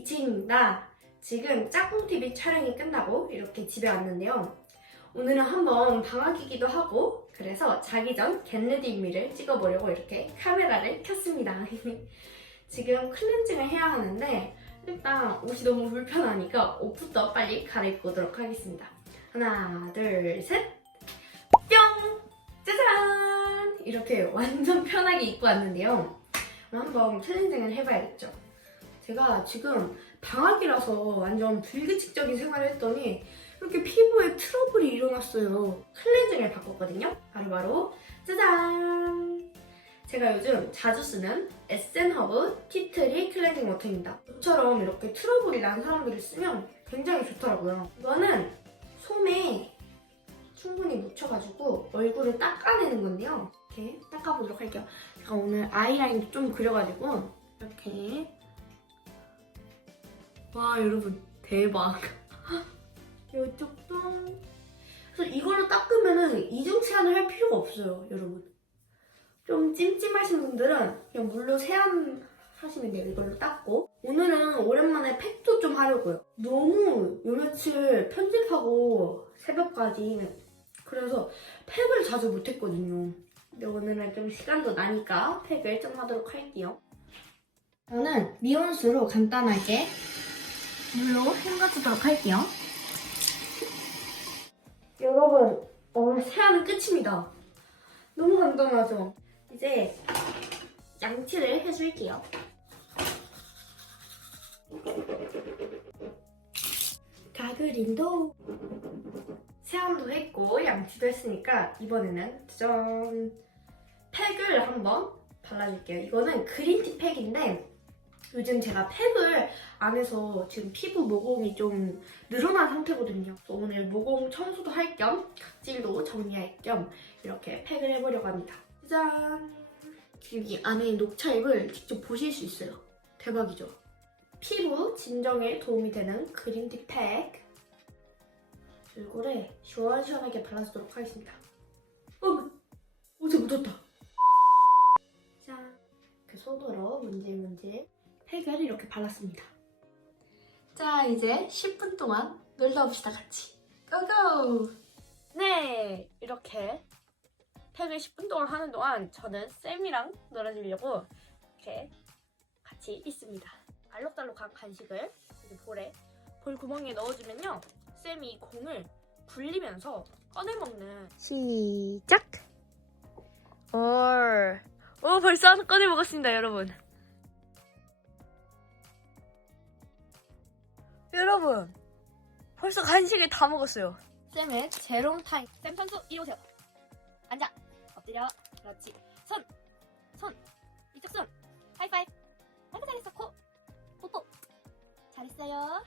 이치입니다. 지금 짝꿍TV 촬영이 끝나고 이렇게 집에 왔는데요. 오늘은 한번 방학이기도 하고 그래서 자기 전 겟레디미를 찍어보려고 이렇게 카메라를 켰습니다. 지금 클렌징을 해야 하는데 일단 옷이 너무 불편하니까 옷부터 빨리 갈아입고 오도록 하겠습니다. 하나, 둘, 셋! 뿅! 짜잔! 이렇게 완전 편하게 입고 왔는데요. 한번 클렌징을 해봐야겠죠. 제가 지금 방학이라서 완전 불규칙적인 생활을 했더니 이렇게 피부에 트러블이 일어났어요. 클렌징을 바꿨거든요. 바로바로 짜잔! 제가 요즘 자주 쓰는 에센허브 티트리 클렌징 워터입니다. 저처럼 이렇게 트러블이 난 사람들이 쓰면 굉장히 좋더라고요. 이거는 솜에 충분히 묻혀가지고 얼굴을 닦아내는 건데요. 이렇게 닦아보도록 할게요. 제가 오늘 아이라인도 좀 그려가지고 이렇게 와 여러분 대박. 이쪽도 그래서 이걸로 닦으면은 이중 세안을 할 필요가 없어요 여러분. 좀 찜찜하신 분들은 그냥 물로 세안 하시면 돼요 이걸로 닦고. 오늘은 오랜만에 팩도 좀 하려고요. 너무 요 며칠 편집하고 새벽까지 그래서 팩을 자주 못했거든요. 근데 오늘은 좀 시간도 나니까 팩을 좀 하도록 할게요. 저는 미온수로 간단하게 물로 헹궈주도록 할게요. 여러분, 오늘 세안은 끝입니다. 너무 간단하죠? 이제 양치를 해줄게요. 가그린도 세안도 했고 양치도 했으니까 이번에는 짠 팩을 한번 발라줄게요. 이거는 그린티 팩인데 요즘 제가 팩을 안 해서 지금 피부 모공이 좀 늘어난 상태거든요. 그래서 오늘 모공 청소도 할 겸 각질도 정리할 겸 이렇게 팩을 해보려고 합니다. 짜잔! 지금 이 안에 녹차 잎을 직접 보실 수 있어요. 대박이죠? 피부 진정에 도움이 되는 그린티 팩 얼굴에 시원시원하게 발라주도록 하겠습니다. 어, 어제 묻었다. 짠! 그 손으로 문질문질 팩을 이렇게 발랐습니다. 자, 이제 10분 동안 놀다 옵시다, 같이. 고고! 네, 이렇게 팩을 10분 동안 하는 동안 저는 쌤이랑 놀아주려고 이렇게 같이 있습니다. 알록달록한 간식을 이 볼에 볼 구멍에 넣어주면요. 쌤이 이 공을 굴리면서 꺼내 먹는 시작! 올. 오, 벌써 하나 꺼내 먹었습니다, 여러분. 여러분 벌써 간식을 다 먹었어요. 쌤의 제롬 타임. 쌤 선수 이리 오세요. 앉아. 엎드려. 그렇지. 손. 손. 이쪽 손. 하이파이브. 아이고 잘했어. 코. 뽀뽀. 잘했어요.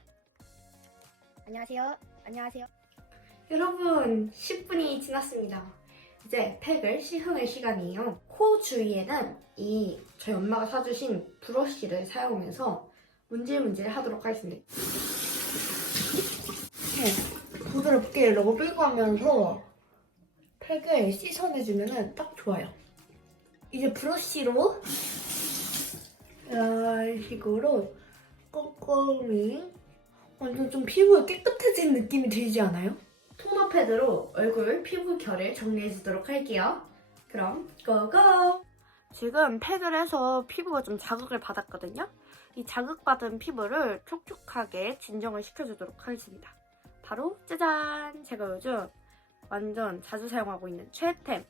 안녕하세요. 안녕하세요. 여러분 10분이 지났습니다. 이제 팩을 씻어낼 시간이에요. 코 주위에는 이 저희 엄마가 사주신 브러쉬를 사용해서 문질문질 하도록 하겠습니다 이렇게 부드럽게 러블감면서 팩을 씻어내주면 딱 좋아요. 이제 브러쉬로 이런 식으로 꼼꼼히 완전 좀 피부가 깨끗해진 느낌이 들지 않아요? 토너 패드로 얼굴 피부 결을 정리해주도록 할게요. 그럼 고고! 지금 팩을 해서 피부가 좀 자극을 받았거든요. 이 자극받은 피부를 촉촉하게 진정을 시켜주도록 하겠습니다. 바로 짜잔! 제가 요즘 완전 자주 사용하고 있는 최애템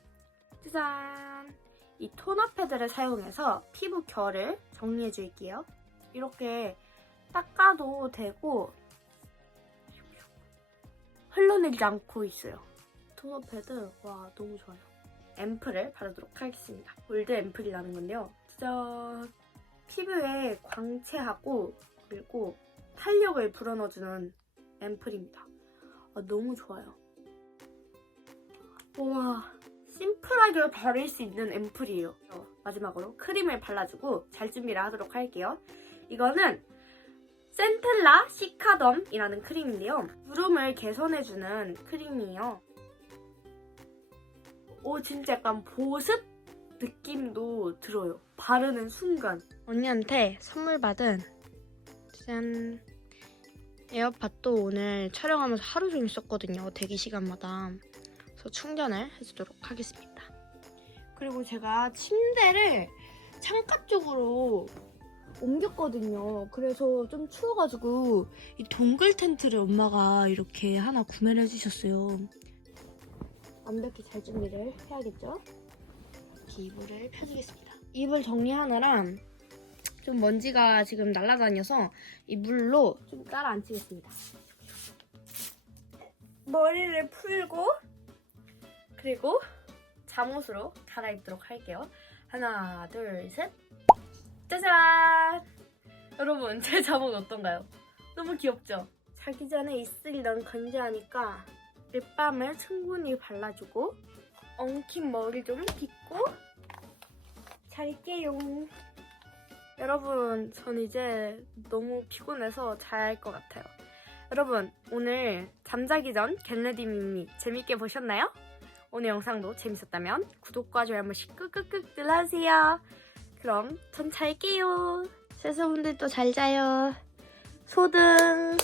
짜잔! 이 토너 패드를 사용해서 피부 결을 정리해 줄게요. 이렇게 닦아도 되고 흘러내리지 않고 있어요. 토너 패드 와 너무 좋아요. 앰플을 바르도록 하겠습니다. 골드 앰플이라는 건데요. 짜잔! 피부에 광채하고 그리고 탄력을 불어넣어주는 앰플입니다. 아, 너무 좋아요. 와, 심플하게 바를 수 있는 앰플이에요. 어, 마지막으로 크림을 발라주고 잘 준비를 하도록 할게요. 이거는 센텔라 시카덤이라는 크림인데요. 주름을 개선해주는 크림이에요. 오, 진짜 약간 보습 느낌도 들어요. 바르는 순간. 언니한테 선물 받은 짠. 에어팟도 오늘 촬영하면서 하루 종일 썼거든요. 대기 시간마다. 그래서 충전을 해주도록 하겠습니다. 그리고 제가 침대를 창가 쪽으로 옮겼거든요. 그래서 좀 추워가지고 이 동글 텐트를 엄마가 이렇게 하나 구매를 해주셨어요. 완벽히 잘 준비를 해야겠죠? 이렇게 이불을 펴주겠습니다. 이불 정리하느라 좀 먼지가 지금 날아다녀서 이 물로 좀 깔아 앉히겠습니다. 머리를 풀고 그리고 잠옷으로 갈아입도록 할게요. 하나, 둘, 셋. 짜잔! 여러분, 제 잠옷 어떤가요? 너무 귀엽죠? 자기 전에 너무 건조하니까 립밤을 충분히 발라주고 엉킨 머리 좀 빗고 잘게요. 여러분, 전 이제 너무 피곤해서 자야 할것 같아요. 여러분, 오늘 잠자기 전 겟레디 미미 재밌게 보셨나요? 오늘 영상도 재밌었다면 구독과 좋아요 한 번씩 끄끄끄 눌러주세요. 그럼 전 잘게요. 세수분들도 잘 자요. 소등.